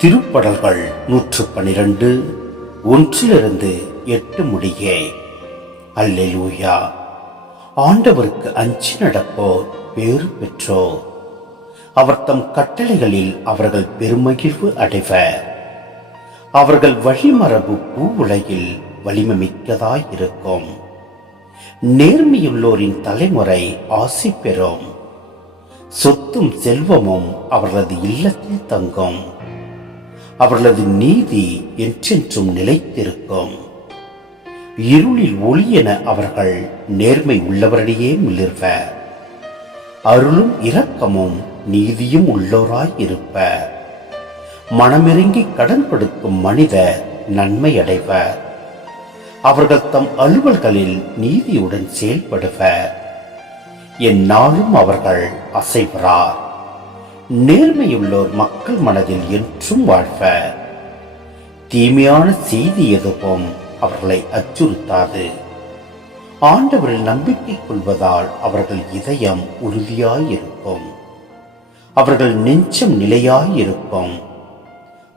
திருப்படல்கள் 112 1-8 முடிய. அல்லேலூயா. ஆண்டவருக்கு அஞ்சி நடப்போர் பேறு பெற்றோர். அவர் தம் கட்டளைகளில் அவர்கள் பெருமகிழ்வு அடைவர். அவர்கள் வழிமரபு பூ உலகில் வலிமை மிக்கதாயிருக்கும். நேர்மையுள்ளோரின் தலைமுறை ஆசி பெறும். சொத்தும் செல்வமும் அவர்களது இல்லத்தில் தங்கும். அவர்களது நீதி என்றென்றும் நிலைத்திருக்கும். இருளில் ஒளி என அவர்கள் நேர்மை உள்ளவரிடையே மிளிர்வர். அருளும் இரக்கமும் நீதியும் உள்ளோராய் இருப்பர். மனமிறங்கி கடன் கொடுக்கும் மனிதர் நன்மை அடைவர். அவர்கள் தம் அலுவல்களில் நீதியுடன் செயல்படுவர். எந்நாளும் அவர்கள் அசைவரார். நேர்மையுள்ளோர் மக்கள் மனதில் என்றும் வாழ்வர். தீமையான செய்தி எதுவும் அவர்களை அச்சுறுத்தாது. ஆண்டவரில் நம்பிக்கை கொள்வதால் அவர்கள் இதயம் உறுதியாயிருக்கும். அவர்கள் நெஞ்சம் நிலையாயிருக்கும்.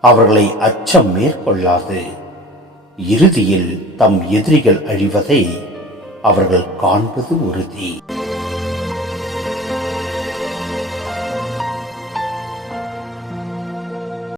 அவர்களை அச்சம் மேற்கொள்ளாது. இறுதியில் தம் எதிரிகள் அழிவதை அவர்கள் காண்பது உறுதி.